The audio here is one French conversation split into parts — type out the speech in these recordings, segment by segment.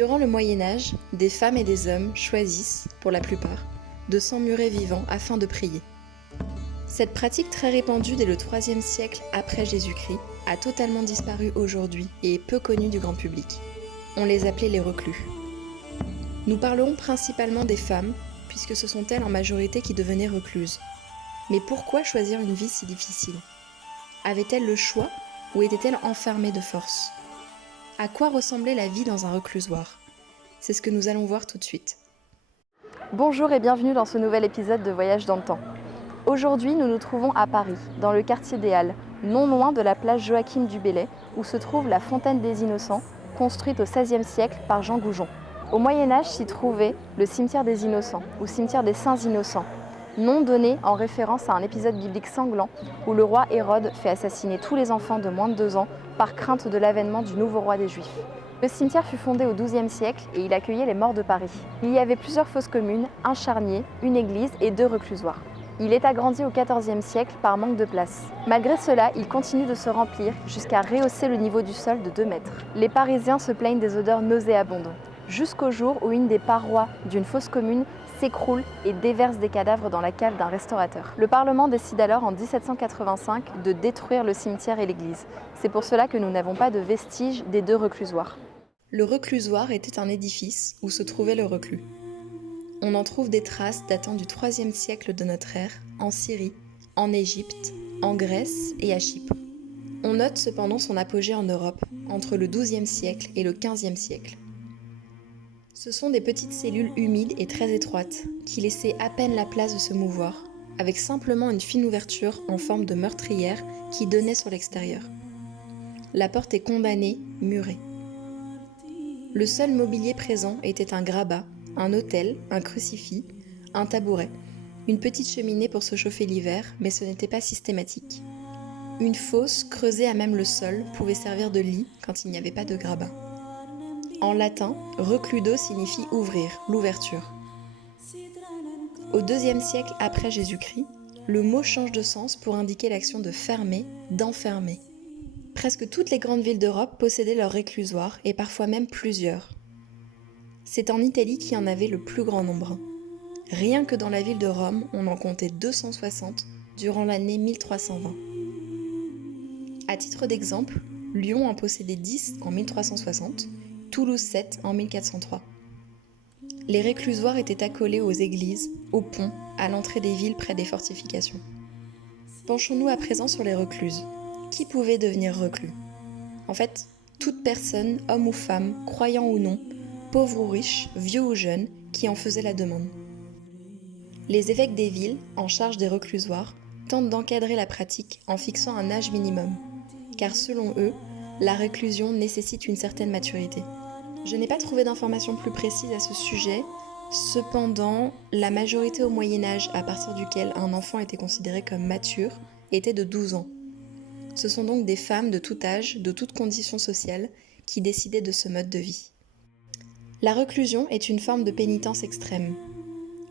Durant le Moyen-Âge, des femmes et des hommes choisissent, pour la plupart, de s'emmurer vivants afin de prier. Cette pratique très répandue dès le IIIe siècle après Jésus-Christ a totalement disparu aujourd'hui et est peu connue du grand public. On les appelait les reclus. Nous parlerons principalement des femmes, puisque ce sont elles en majorité qui devenaient recluses. Mais pourquoi choisir une vie si difficile ? Avaient-elles le choix ou étaient-elles enfermées de force ? À quoi ressemblait la vie dans un reclusoire ? C'est ce que nous allons voir tout de suite. Bonjour et bienvenue dans ce nouvel épisode de Voyage dans le temps. Aujourd'hui, nous nous trouvons à Paris, dans le quartier des Halles, non loin de la place Joachim du Bellay, où se trouve la Fontaine des Innocents, construite au XVIe siècle par Jean Goujon. Au Moyen-Âge s'y trouvait le cimetière des Innocents, ou cimetière des Saints Innocents, nom donné en référence à un épisode biblique sanglant où le roi Hérode fait assassiner tous les enfants de moins de 2 ans par crainte de l'avènement du nouveau roi des Juifs. Le cimetière fut fondé au XIIe siècle et il accueillait les morts de Paris. Il y avait plusieurs fosses communes, un charnier, une église et 2 reclusoires. Il est agrandi au XIVe siècle par manque de place. Malgré cela, il continue de se remplir jusqu'à rehausser le niveau du sol de 2 mètres. Les Parisiens se plaignent des odeurs nauséabondes, jusqu'au jour où une des parois d'une fosse commune s'écroule et déverse des cadavres dans la cave d'un restaurateur. Le Parlement décide alors en 1785 de détruire le cimetière et l'église. C'est pour cela que nous n'avons pas de vestiges des 2 reclusoires. Le reclusoire était un édifice où se trouvait le reclus. On en trouve des traces datant du IIIe siècle de notre ère, en Syrie, en Égypte, en Grèce et à Chypre. On note cependant son apogée en Europe, entre le XIIe siècle et le XVe siècle. Ce sont des petites cellules humides et très étroites, qui laissaient à peine la place de se mouvoir, avec simplement une fine ouverture en forme de meurtrière qui donnait sur l'extérieur. La porte est condamnée, murée. Le seul mobilier présent était un grabat, un autel, un crucifix, un tabouret, une petite cheminée pour se chauffer l'hiver, mais ce n'était pas systématique. Une fosse creusée à même le sol pouvait servir de lit quand il n'y avait pas de grabat. En latin, recludo signifie ouvrir, l'ouverture. Au IIe siècle après Jésus-Christ, le mot change de sens pour indiquer l'action de fermer, d'enfermer. Presque toutes les grandes villes d'Europe possédaient leur reclusoire et parfois même plusieurs. C'est en Italie qu'il y en avait le plus grand nombre. Rien que dans la ville de Rome, on en comptait 260 durant l'année 1320. À titre d'exemple, Lyon en possédait 10 en 1360, Toulouse 7 en 1403. Les réclusoires étaient accolés aux églises, aux ponts, à l'entrée des villes près des fortifications. Penchons-nous à présent sur les recluses. Qui pouvait devenir reclus ? En fait, toute personne, homme ou femme, croyant ou non, pauvre ou riche, vieux ou jeune, qui en faisait la demande. Les évêques des villes, en charge des reclusoires, tentent d'encadrer la pratique en fixant un âge minimum, car selon eux, la réclusion nécessite une certaine maturité. Je n'ai pas trouvé d'informations plus précises à ce sujet, cependant, la majorité au Moyen-Âge à partir duquel un enfant était considéré comme mature était de 12 ans. Ce sont donc des femmes de tout âge, de toute condition sociale, qui décidaient de ce mode de vie. La reclusion est une forme de pénitence extrême.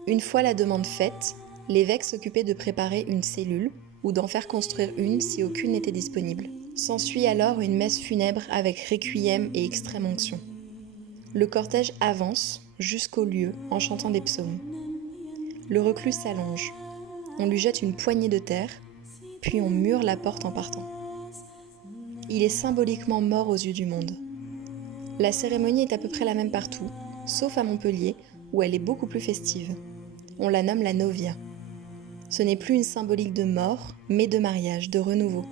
Une fois la demande faite, l'évêque s'occupait de préparer une cellule ou d'en faire construire une si aucune n'était disponible. S'ensuit alors une messe funèbre avec requiem et extrême onction. Le cortège avance jusqu'au lieu en chantant des psaumes. Le reclus s'allonge. On lui jette une poignée de terre, puis on mure la porte en partant. Il est symboliquement mort aux yeux du monde. La cérémonie est à peu près la même partout, sauf à Montpellier, où elle est beaucoup plus festive. On la nomme la novia. Ce n'est plus une symbolique de mort, mais de mariage, de renouveau.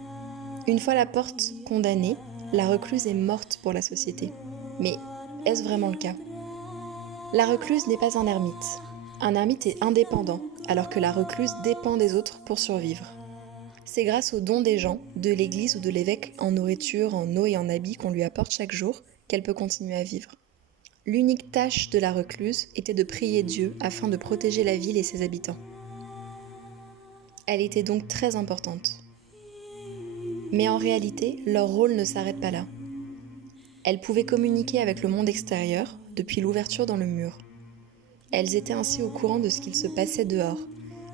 Une fois la porte condamnée, la recluse est morte pour la société. Mais est-ce vraiment le cas ? La recluse n'est pas un ermite. Un ermite est indépendant, alors que la recluse dépend des autres pour survivre. C'est grâce aux dons des gens, de l'église ou de l'évêque en nourriture, en eau et en habits qu'on lui apporte chaque jour, qu'elle peut continuer à vivre. L'unique tâche de la recluse était de prier Dieu afin de protéger la ville et ses habitants. Elle était donc très importante. Mais en réalité, leur rôle ne s'arrête pas là. Elles pouvaient communiquer avec le monde extérieur depuis l'ouverture dans le mur. Elles étaient ainsi au courant de ce qu'il se passait dehors.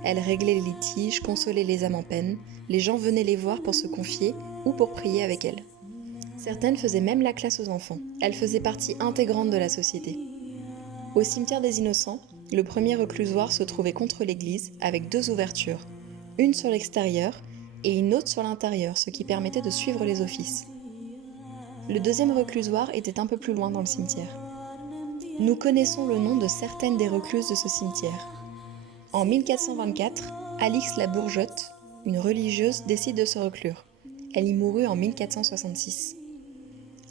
Elles réglaient les litiges, consolaient les âmes en peine. Les gens venaient les voir pour se confier ou pour prier avec elles. Certaines faisaient même la classe aux enfants. Elles faisaient partie intégrante de la société. Au cimetière des Innocents, le premier reclusoire se trouvait contre l'église avec 2 ouvertures, une sur l'extérieur et une autre sur l'intérieur, ce qui permettait de suivre les offices. Le deuxième reclusoire était un peu plus loin dans le cimetière. Nous connaissons le nom de certaines des recluses de ce cimetière. En 1424, Alix la Bourgeotte, une religieuse, décide de se reclure. Elle y mourut en 1466.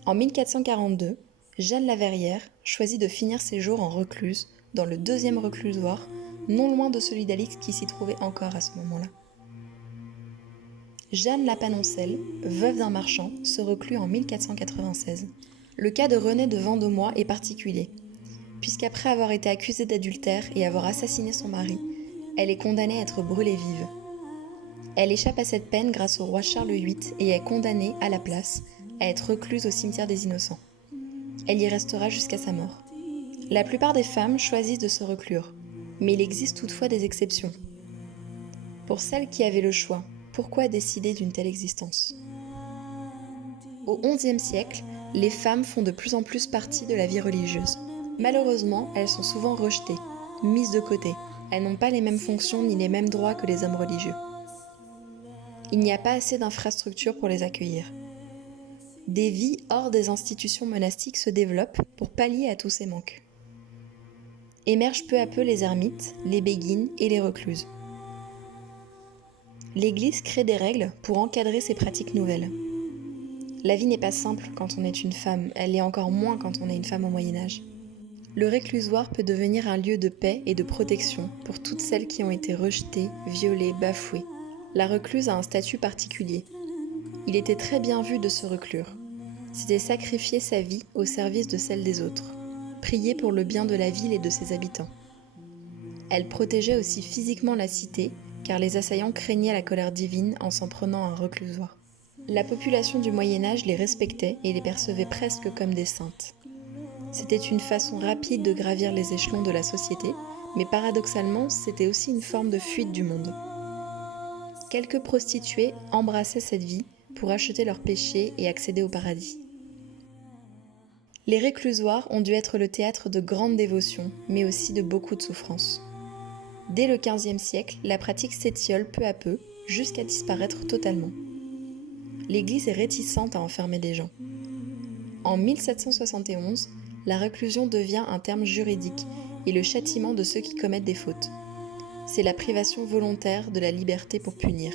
En 1442, Jeanne la Verrière choisit de finir ses jours en recluse dans le deuxième reclusoire, non loin de celui d'Alix qui s'y trouvait encore à ce moment-là. Jeanne la Panoncelle, veuve d'un marchand, se reclut en 1496. Le cas de Renée de Vendemois est particulier, puisqu'après avoir été accusée d'adultère et avoir assassiné son mari, elle est condamnée à être brûlée vive. Elle échappe à cette peine grâce au roi Charles VIII et est condamnée, à la place, à être recluse au cimetière des Innocents. Elle y restera jusqu'à sa mort. La plupart des femmes choisissent de se reclure, mais il existe toutefois des exceptions. Pour celles qui avaient le choix, pourquoi décider d'une telle existence ? Au XIe siècle, les femmes font de plus en plus partie de la vie religieuse. Malheureusement, elles sont souvent rejetées, mises de côté. Elles n'ont pas les mêmes fonctions ni les mêmes droits que les hommes religieux. Il n'y a pas assez d'infrastructures pour les accueillir. Des vies hors des institutions monastiques se développent pour pallier à tous ces manques. Émergent peu à peu les ermites, les béguines et les recluses. L'Église crée des règles pour encadrer ces pratiques nouvelles. La vie n'est pas simple quand on est une femme, elle l'est encore moins quand on est une femme au Moyen-Âge. Le réclusoire peut devenir un lieu de paix et de protection pour toutes celles qui ont été rejetées, violées, bafouées. La recluse a un statut particulier. Il était très bien vu de se reclure. C'était sacrifier sa vie au service de celle des autres, prier pour le bien de la ville et de ses habitants. Elle protégeait aussi physiquement la cité, car les assaillants craignaient la colère divine en s'en prenant à un reclusoire. La population du Moyen-Âge les respectait et les percevait presque comme des saintes. C'était une façon rapide de gravir les échelons de la société, mais paradoxalement, c'était aussi une forme de fuite du monde. Quelques prostituées embrassaient cette vie pour acheter leurs péchés et accéder au paradis. Les réclusoires ont dû être le théâtre de grandes dévotions, mais aussi de beaucoup de souffrances. Dès le XVe siècle, la pratique s'étiole peu à peu, jusqu'à disparaître totalement. L'Église est réticente à enfermer des gens. En 1771, la réclusion devient un terme juridique et le châtiment de ceux qui commettent des fautes. C'est la privation volontaire de la liberté pour punir.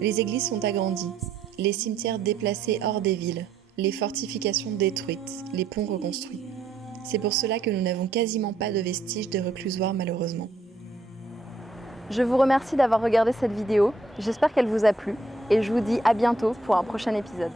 Les églises sont agrandies, les cimetières déplacés hors des villes, les fortifications détruites, les ponts reconstruits. C'est pour cela que nous n'avons quasiment pas de vestiges des reclusoires malheureusement. Je vous remercie d'avoir regardé cette vidéo, j'espère qu'elle vous a plu et je vous dis à bientôt pour un prochain épisode.